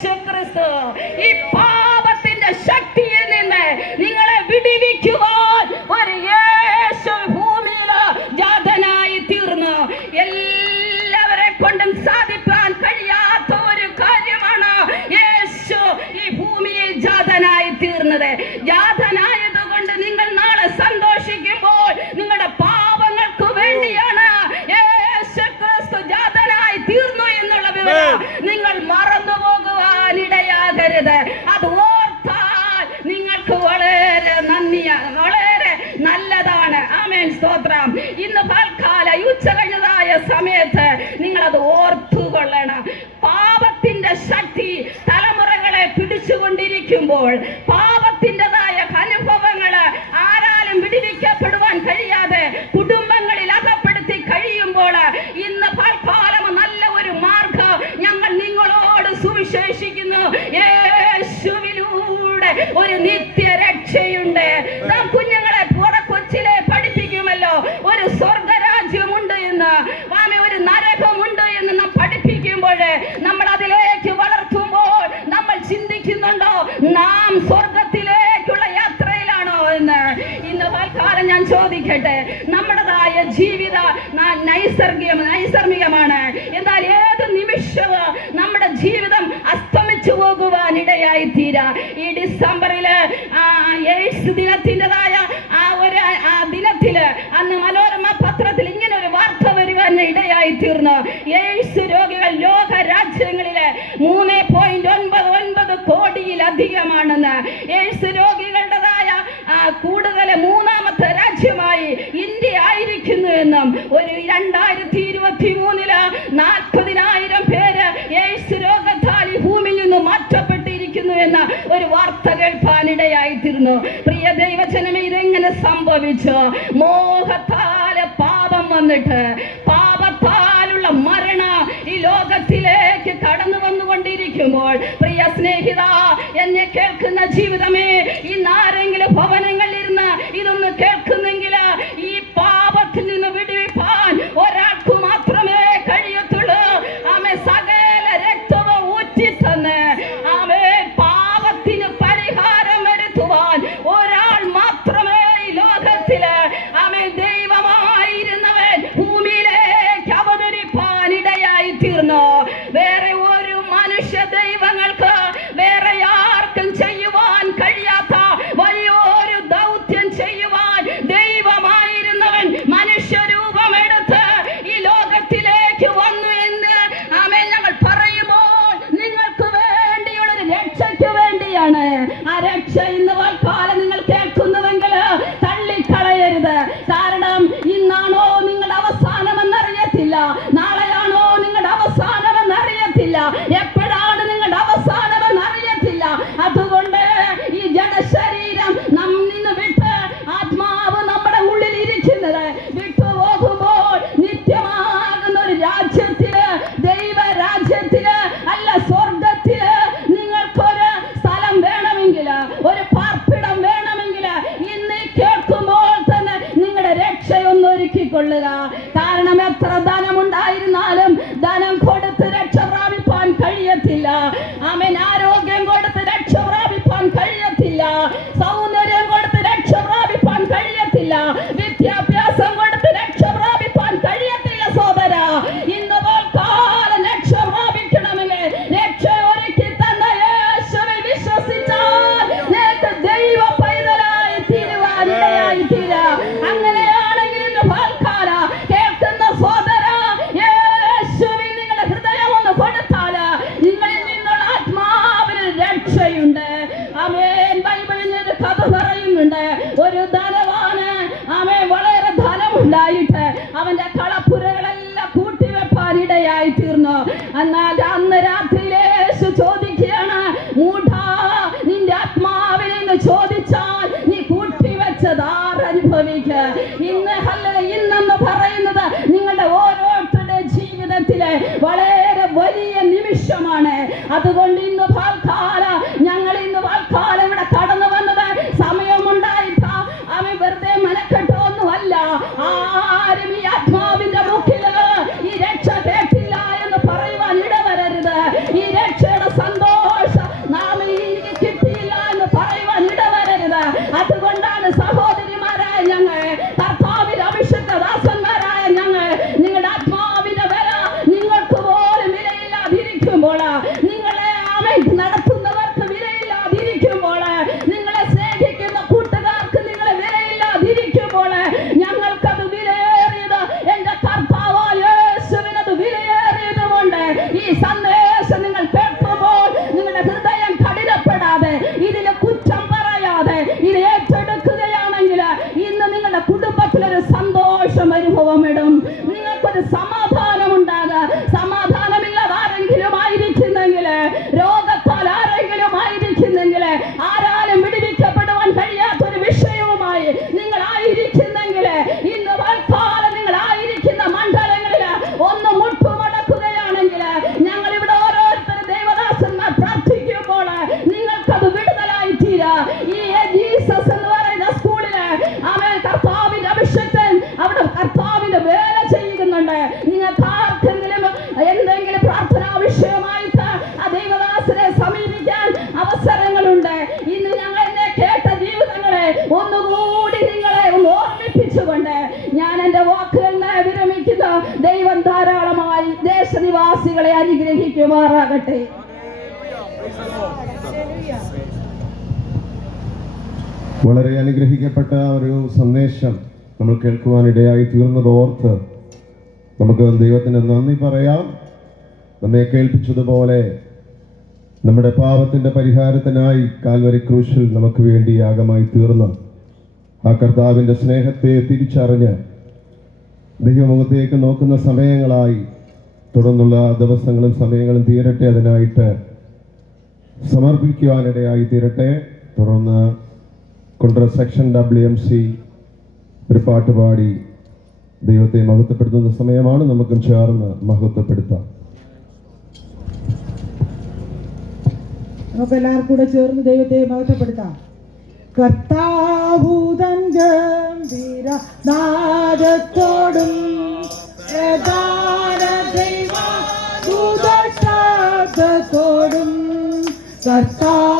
Cristão e രക്ഷകനായ സമയത്ത് നിങ്ങൾ അത് ഓർത്തുകൊള്ളണം. പാപത്തിന്റെ ശക്തി തലമുറകളെ പിടിച്ചുകൊണ്ടിരിക്കുമ്പോൾ പാപത്തിന്റെതായ അനുഭവങ്ങൾ ആരാലും വിടിവിക്കപ്പെടുവാൻ കഴിയാതെ കുടുംബങ്ങളിൽ അകപ്പെടുത്തി കഴിയുമ്പോൾ ഇന്ന് തൽക്കാലം നല്ല ഒരു മാർഗം ഞങ്ങൾ നിങ്ങളോട് സുവിശേഷിക്കുന്നു. യേശുവിലൂടെ ഒരു നിത്യരക്ഷയുണ്ട്. നാം കുഞ്ഞു ശ്രദ്ധിക്കട്ടെ നമ്മുടേതായ ജീവിത നൈസർഗിക നൈസർഗികമാണ് എന്നാൽ ഏത് നിമിഷവും നമ്മുടെ ജീവിതം അസ്തമിച്ചു പോകുവാനിടയായി തീരാ ഈ ഡിസംബറിൽ ദിനത്തിന്റെ സംഭവിച്ച് മോഹത്താലെ പാപം വന്നിട്ട് പാപത്താലുള്ള മരണ ഈ ലോകത്തിലേക്ക് കടന്നു വന്നുകൊണ്ടിരിക്കുമ്പോൾ പ്രിയ സ്നേഹിത എന്നെ കേൾക്കുന്ന ജീവിതമേ ഇന്നാരെങ്കിലും ഭവനങ്ങളിൽ ഇരുന്ന് ഇതൊന്ന് കേൾക്കുന്ന എന്നാൽ അന്ന് ഒന്നുകൂടി നിങ്ങളെ ഓർമ്മിപ്പിച്ചുകൊണ്ട് ഞാൻ എന്റെ വാക്കുകൾ വിരമിക്കുന്ന ദൈവം ധാരാളമായി ദേശനിവാസികളെ അനുഗ്രഹിക്കുമാറാകട്ടെ. വളരെ അനുഗ്രഹിക്കപ്പെട്ട ഒരു സന്ദേശം നമ്മൾ കേൾക്കുവാനിടയായി തീർന്നത് ഓർത്ത് നമുക്ക് ദൈവത്തിന് നന്ദി പറയാം. നമ്മെ കേൾപ്പിച്ചതുപോലെ നമ്മുടെ പാപത്തിന്റെ പരിഹാരത്തിനായി കാൽവരി ക്രൂശിൽ നമുക്ക് വേണ്ടി യാഗമായി തീർന്നു. ആ കർത്താവിന്റെ സ്നേഹത്തെ തിരിച്ചറിഞ്ഞ് ദൈവമുഖത്തേക്ക് നോക്കുന്ന സമയങ്ങളായി തുടർന്നുള്ള ദിവസങ്ങളും സമയങ്ങളും തീരട്ടെ അതിനായിട്ട് സമർപ്പിക്കുവാനിടയായി തീരട്ടെ. തുടർന്ന് കൊണ്ട സെക്ഷൻ ഡബ്ല്യു എം സി ഒരു പാട്ട് പാടി ദൈവത്തെ മഹത്വപ്പെടുത്തുന്ന സമയമാണ് നമുക്കും ചേർന്ന് മഹത്വപ്പെടുത്താം. നമുക്ക് എല്ലാവർക്കും കൂടെ ചേർന്ന് ദൈവത്തെ മഹത്വപ്പെടുത്താം. കർത്താഭൂതൻ ഗംഭീര നാദത്തോടും പ്രധാന ദൈവ ദൂതശബ്ദത്തോടും കർത്താഭൂതൻ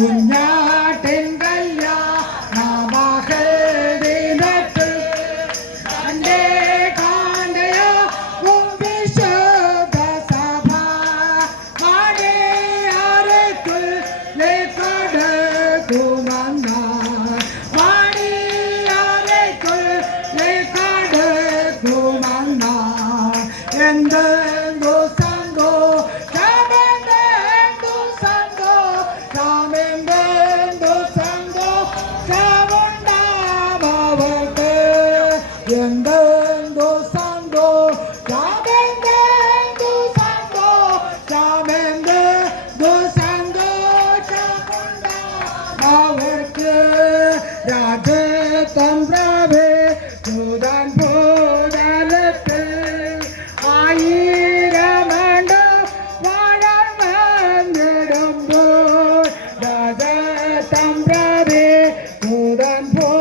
คุณย่า Oh.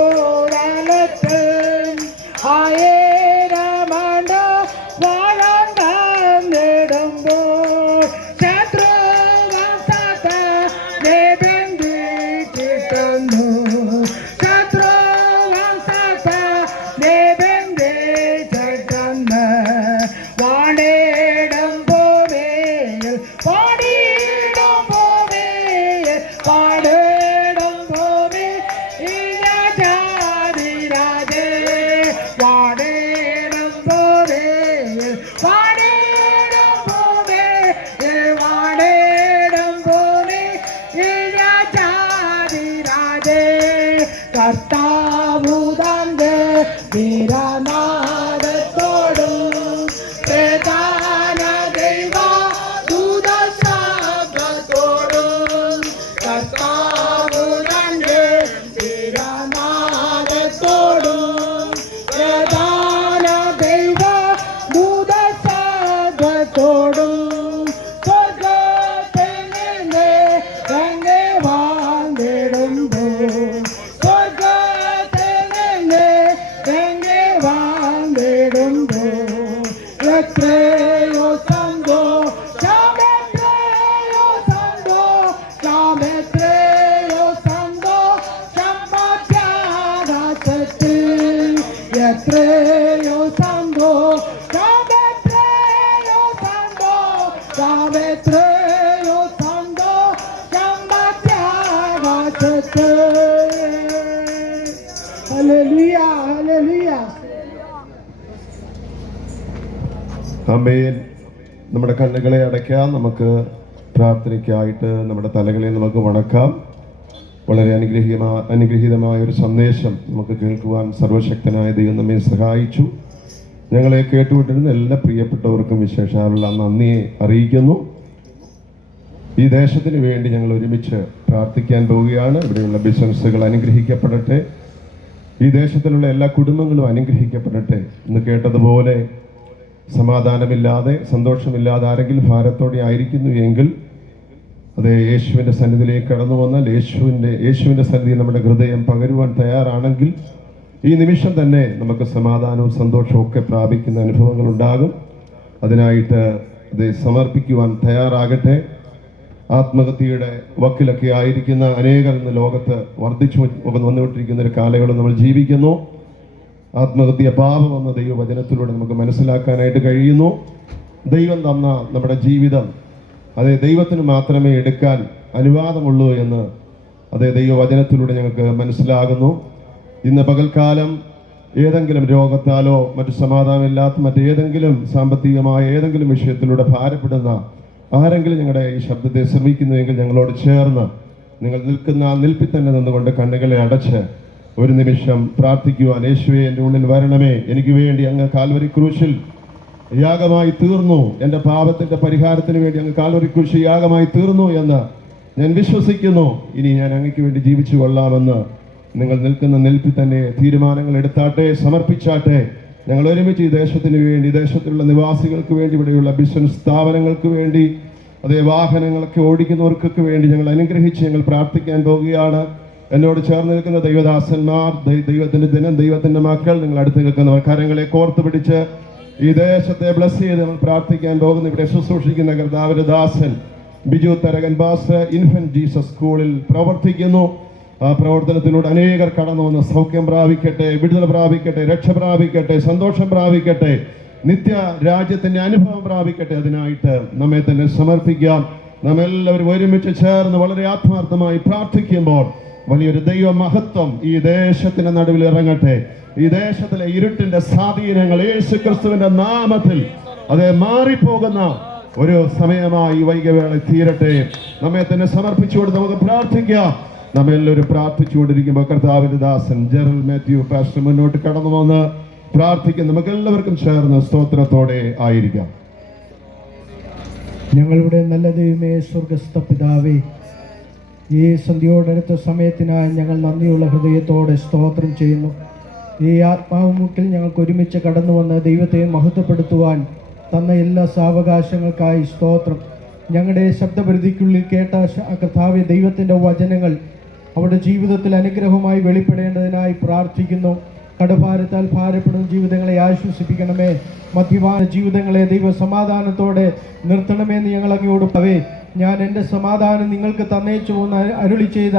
பாட അമ്മയിൽ നമ്മുടെ കണ്ണുകളെ അടയ്ക്കാം. നമുക്ക് പ്രാർത്ഥനയ്ക്കായിട്ട് നമ്മുടെ തലകളെ നമുക്ക് വണക്കാം. വളരെ അനുഗ്രഹീയമായ അനുഗ്രഹീതമായ ഒരു സന്ദേശം നമുക്ക് കേൾക്കുവാൻ സർവശക്തനായ ദൈവം നമ്മെ സഹായിച്ചു. ഞങ്ങളെ കേട്ടുവിട്ടിരുന്ന എല്ലാ പ്രിയപ്പെട്ടവർക്കും വിശേഷാലുള്ള നന്ദിയെ അറിയിക്കുന്നു. ഈ ദേശത്തിന് വേണ്ടി ഞങ്ങൾ ഒരുമിച്ച് പ്രാർത്ഥിക്കാൻ പോവുകയാണ്. ഇവിടെയുള്ള ബിസിനസ്സുകൾ അനുഗ്രഹിക്കപ്പെടട്ടെ. ഈ ദേശത്തിലുള്ള എല്ലാ കുടുംബങ്ങളും അനുഗ്രഹിക്കപ്പെടട്ടെ ഇന്ന് കേട്ടതുപോലെ സമാധാനമില്ലാതെ സന്തോഷമില്ലാതെ ആരെങ്കിലും ഭാരത്തോടെ ആയിരിക്കുന്നു എങ്കിൽ അത് യേശുവിന്റെ സന്നിധിയിലേക്ക് കടന്നു വന്നാൽ യേശുവിന്റെ യേശുവിന്റെ സന്നിധി നമ്മുടെ ഹൃദയം പകരുവാൻ തയ്യാറാണെങ്കിൽ ഈ നിമിഷം തന്നെ നമുക്ക് സമാധാനവും സന്തോഷവും ഒക്കെ പ്രാപിക്കുന്ന അനുഭവങ്ങൾ ഉണ്ടാകും. അതിനായിട്ട് അത് സമർപ്പിക്കുവാൻ തയ്യാറാകട്ടെ. ആത്മഹത്യയുടെ വക്കിലൊക്കെ ആയിരിക്കുന്ന അനേകർ ഇന്ന് ലോകത്ത് വർദ്ധിച്ചു വന്നുകൊണ്ടിരിക്കുന്ന ഒരു കാലയളവ് നമ്മൾ ജീവിക്കുന്നു. ആത്മഹത്യ പാപമെന്ന ദൈവവചനത്തിലൂടെ നമുക്ക് മനസ്സിലാക്കാനായിട്ട് കഴിയുന്നു. ദൈവം തന്ന നമ്മുടെ ജീവിതം അതെ ദൈവത്തിന് മാത്രമേ എടുക്കാൻ അനുവാദമുള്ളൂ എന്ന് അതേ ദൈവവചനത്തിലൂടെ ഞങ്ങൾക്ക് മനസ്സിലാകുന്നു. ഇന്ന് പകൽക്കാലം ഏതെങ്കിലും രോഗത്താലോ മറ്റു സമാധാനമില്ലാത്ത മറ്റേതെങ്കിലും സാമ്പത്തികമായ ഏതെങ്കിലും വിഷയത്തിലൂടെ ഭാരപ്പെടുന്ന ആരെങ്കിലും ഞങ്ങളുടെ ഈ ശബ്ദത്തെ ശ്രമിക്കുന്നുവെങ്കിൽ ഞങ്ങളോട് ചേർന്ന് നിങ്ങൾ നിൽക്കുന്ന ആ നിൽപ്പിൽ തന്നെ നിന്നുകൊണ്ട് കണ്ണുകളെ അടച്ച് ഒരു നിമിഷം പ്രാർത്ഥിക്കുവാൻ യേശുവെ എന്റെ ഉള്ളിൽ വരണമേ. എനിക്ക് വേണ്ടി അങ്ങ് കാൽവരി ക്രൂശിൽ യാഗമായി തീർന്നു. എന്റെ പാപത്തിന്റെ പരിഹാരത്തിന് വേണ്ടി അങ്ങ് കാൽവരി ക്രൂശിൽ യാഗമായി തീർന്നു എന്ന് ഞാൻ വിശ്വസിക്കുന്നു. ഇനി ഞാൻ അങ്ങയ്ക്ക് വേണ്ടി ജീവിച്ചു കൊള്ളാമെന്ന് നിങ്ങൾ നിൽക്കുന്ന നിൽപ്പിൽ തന്നെ തീരുമാനങ്ങൾ എടുത്താട്ടെ സമർപ്പിച്ചാട്ടെ. ഞങ്ങൾ ഒരുമിച്ച് ഈ ദേശത്തിന് വേണ്ടി ദേശത്തിലുള്ള നിവാസികൾക്ക് വേണ്ടി ഇവിടെയുള്ള ബിസിനസ് സ്ഥാപനങ്ങൾക്ക് വേണ്ടി അതേ വാഹനങ്ങളൊക്കെ ഓടിക്കുന്നവർക്കൊക്കെ വേണ്ടി ഞങ്ങൾ അനുഗ്രഹിച്ച് ഞങ്ങൾ പ്രാർത്ഥിക്കാൻ പോവുകയാണ് എന്നോട് ചേർന്ന് നിൽക്കുന്ന ദൈവദാസന്മാർ ദൈവത്തിന്റെ ദിനം ദൈവത്തിന്റെ മക്കൾ നിങ്ങൾ അടുത്ത് നിൽക്കുന്ന കരങ്ങളെ കോർത്ത് പിടിച്ച് ഈ ദേശത്തെ ബ്ലസ് ചെയ്ത് നമ്മൾ പ്രാർത്ഥിക്കാൻ പോകുന്ന ഇവിടെ ശുശ്രൂഷിക്കുന്ന കർത്താവിന്റെ ദാസൻ ബിജു തരകൻ ബാസ് ഇൻഫന്റ് ജീസസ് സ്കൂളിൽ പ്രവർത്തിക്കുന്നു. ആ പ്രവർത്തനത്തിലൂടെ അനേകർ കടന്നു വന്ന് സൗഖ്യം പ്രാപിക്കട്ടെ വിടുതൽ പ്രാപിക്കട്ടെ രക്ഷ പ്രാപിക്കട്ടെ സന്തോഷം പ്രാപിക്കട്ടെ നിത്യ രാജ്യത്തിന്റെ അനുഭവം പ്രാപിക്കട്ടെ. അതിനായിട്ട് നമ്മെ തന്നെ സമർപ്പിക്കാം. നമ്മെല്ലാവരും ഒരുമിച്ച് ചേർന്ന് വളരെ ആത്മാർത്ഥമായി പ്രാർത്ഥിക്കുമ്പോൾ വലിയൊരു ദൈവ മഹത്വം ഈ ദേശത്തിന്റെ നടുവിൽ ഇറങ്ങട്ടെ. ഈ ദേശത്തിലെ ഇരുട്ടിന്റെ സ്വാധീനങ്ങൾ യേശു ക്രിസ്തുവിന്റെ നാമത്തിൽ അത് മാറിപ്പോകുന്ന ഒരു സമയമായി വൈകവേള തീരട്ടെ. നമ്മെ തന്നെ സമർപ്പിച്ചുകൊണ്ട് നമുക്ക് പ്രാർത്ഥിക്കാം. നമ്മെല്ലാവരും പ്രാർത്ഥിച്ചുകൊണ്ടിരിക്കുമ്പോൾ കർത്താവിന്റെ ദാസൻ ജെറൽ മാത്യു പാസ്റ്റർ മുന്നോട്ട് കടന്നു വന്ന് പ്രാർത്ഥിക്കും നമുക്ക് എല്ലാവർക്കും ചേർന്ന് സ്തോത്രത്തോടെ ആയിരിക്കാം. ഞങ്ങളുടെ നല്ല ദൈവമേ സ്വർഗസ്ഥ പിതാവേ ഈ സന്ധ്യയോടടുത്ത സമയത്തിനായി ഞങ്ങൾ നന്ദിയുള്ള ഹൃദയത്തോടെ സ്തോത്രം ചെയ്യുന്നു. ഈ ആത്മാവ് മുട്ടിൽ ഞങ്ങൾക്ക് ഒരുമിച്ച് കടന്നു വന്ന് ദൈവത്തെ മഹത്വപ്പെടുത്തുവാൻ തന്ന എല്ലാ സാവകാശങ്ങൾക്കായി സ്തോത്രം. ഞങ്ങളുടെ ശബ്ദപരിധിക്കുള്ളിൽ കേട്ട കർത്താവെ ദൈവത്തിന്റെ വചനങ്ങൾ അവരുടെ ജീവിതത്തിൽ അനുഗ്രഹമായി വെളിപ്പെടേണ്ടതിനായി പ്രാർത്ഥിക്കുന്നു. കടഭാരത്താൽ ഭാരപ്പെടുന്ന ജീവിതങ്ങളെ ആശ്വസിപ്പിക്കണമേ. മദ്യപാന ജീവിതങ്ങളെ ദൈവ സമാധാനത്തോടെ നിർത്തണമെന്ന് ഞങ്ങൾ അങ്ങയോട് പവേ ഞാൻ എന്റെ സമാധാനം നിങ്ങൾക്ക് തന്നേച്ചു എന്ന് അരുളി ചെയ്ത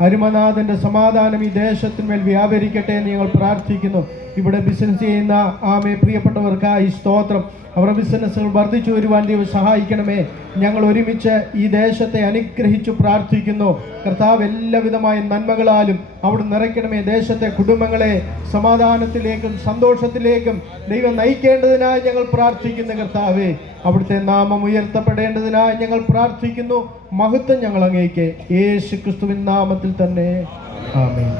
അരുമനാഥന്റെ സമാധാനം ഈ ദേശത്തിന്മേൽ വ്യാപരിക്കട്ടെ എന്ന് ഞങ്ങൾ പ്രാർത്ഥിക്കുന്നു. ഇവിടെ ബിസിനസ് ചെയ്യുന്ന ആമെ പ്രിയപ്പെട്ടവർക്കായി സ്തോത്രം. അവരുടെ ബിസിനസ്സുകൾ വർദ്ധിച്ചു വരുവാൻ ദൈവം സഹായിക്കണമേ. ഞങ്ങൾ ഒരുമിച്ച് ഈ ദേശത്തെ അനുഗ്രഹിച്ചു പ്രാർത്ഥിക്കുന്നു. കർത്താവ് എല്ലാവിധമായ നന്മകളാലും അവിടെ നിറയ്ക്കണമേ. ദേശത്തെ കുടുംബങ്ങളെ സമാധാനത്തിലേക്കും സന്തോഷത്തിലേക്കും ദൈവം നയിക്കേണ്ടതിനായി ഞങ്ങൾ പ്രാർത്ഥിക്കുന്നു കർത്താവേ. അവിടുത്തെ നാമം ഉയർത്തപ്പെടേണ്ടതിനായി ഞങ്ങൾ പ്രാർത്ഥിക്കുന്നു. മഹത്വം ഞങ്ങൾ അങ്ങേക്ക് യേശു ക്രിസ്തുവിൻ നാമത്തിൽ തന്നെ. ആമേൻ.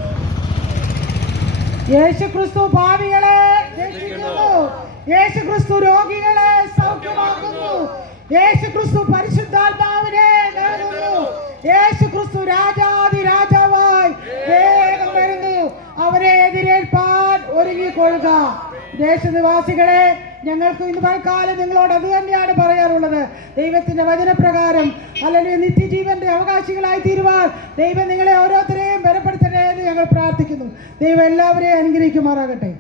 യേശുക്രിസ്തു ഭാവികളെ യേശു യേശുക്രിസ്തു രോഗികളെ സൗഖ്യമാക്കുന്നു. യേശുക്രിസ്തു പരിശുദ്ധാത്മാവിനെ നൽകുന്നു യേശുക്രിസ്തു രാജാതി രാജാവായി വേഗം വരുന്നു. അവരെ എതിരേൽപ്പാൻ ഒരുങ്ങിക്കൊള്ളുക. ദേശനിവാസികളെ ഞങ്ങൾക്ക് ഇന്ന് പൽക്കാലം നിങ്ങളോട് അത് തന്നെയാണ് പറയാറുള്ളത്. ദൈവത്തിന്റെ വചനപ്രകാരം അല്ലെങ്കിൽ നിത്യജീവന്റെ അവകാശികളായി തീരുവാൻ ദൈവം നിങ്ങളെ ഓരോരുത്തരെയും ബലപ്പെടുത്തട്ടെ എന്ന് ഞങ്ങൾ പ്രാർത്ഥിക്കുന്നു. ദൈവം എല്ലാവരെയും അനുഗ്രഹിക്കുമാറാകട്ടെ.